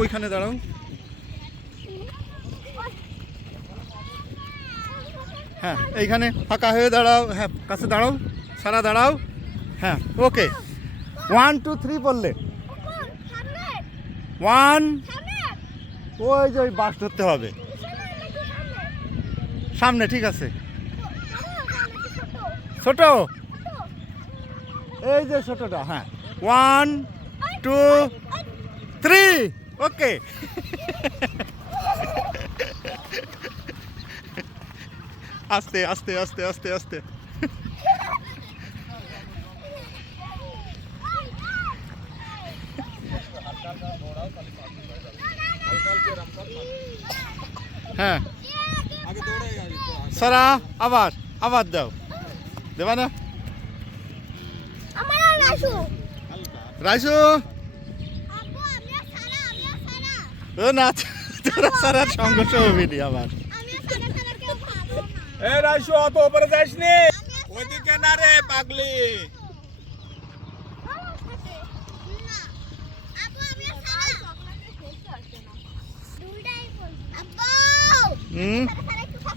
ওইখানে দাঁড়াও। হ্যাঁ এইখানে ফাঁকা হয়ে দাঁড়াও। হ্যাঁ কাছে দাঁড়াও, সারা দাঁড়াও। হ্যাঁ ওকে 1 2 3 বললে 1। ওই যে ওই বাস ধরতে হবে সামনে। ঠিক আছে ছোট, এই যে ছোটটা। হ্যাঁ 1 2 3 ওকে। আস্তে আস্তে আস্তে আস্তে আস্তে। হ্যাঁ সারা আবার আবার দাও, দেবা না? রাইসু ও না, তোরা সারার সংঘর্ষ হবে নি আবার। রাইসু অত উপরে যাস নি, ওইদিকে না রে পাগলি।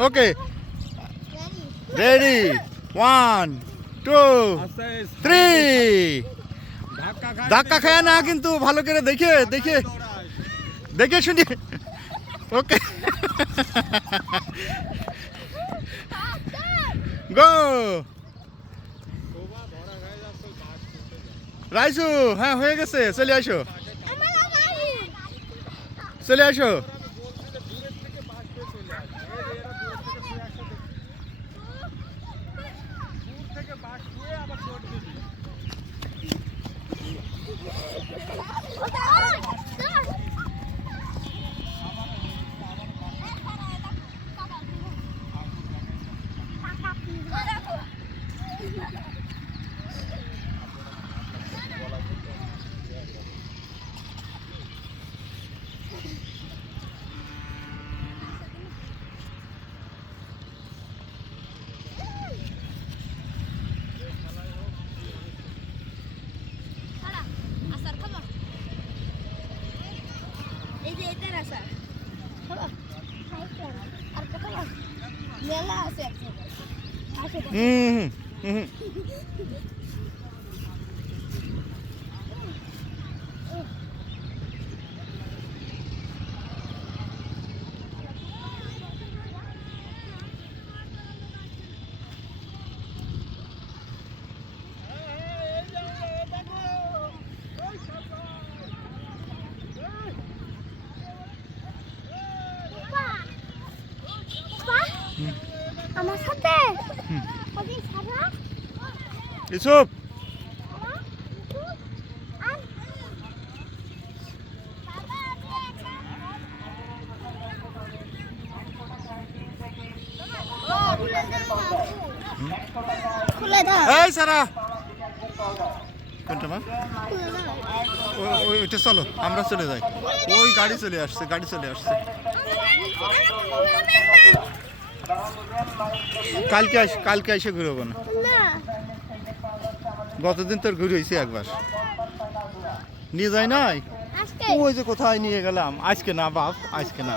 Okay ready 1 2 3। ধাক্কা খায় না কিন্তু, ভালো করে দেখে দেখে দেখে শুনি। ওকে গো রাইসু। হ্যাঁ হয়ে গেছে, চলে আসো চলে আসো। আমার সাথে ইসুপ এই সারা কোনটা মা? ওইটা চলো আমরা চলে যাই। ওই গাড়ি চলে আসছে, গাড়ি চলে আসছে। কালকে এসে ঘুরবো না? গতদিন তোর ঘুরে হয়েছে একবার, নিয়ে যায় নাই। ওই যে কোথায় নিয়ে গেলাম। আজকে না বাপ, আজকে না।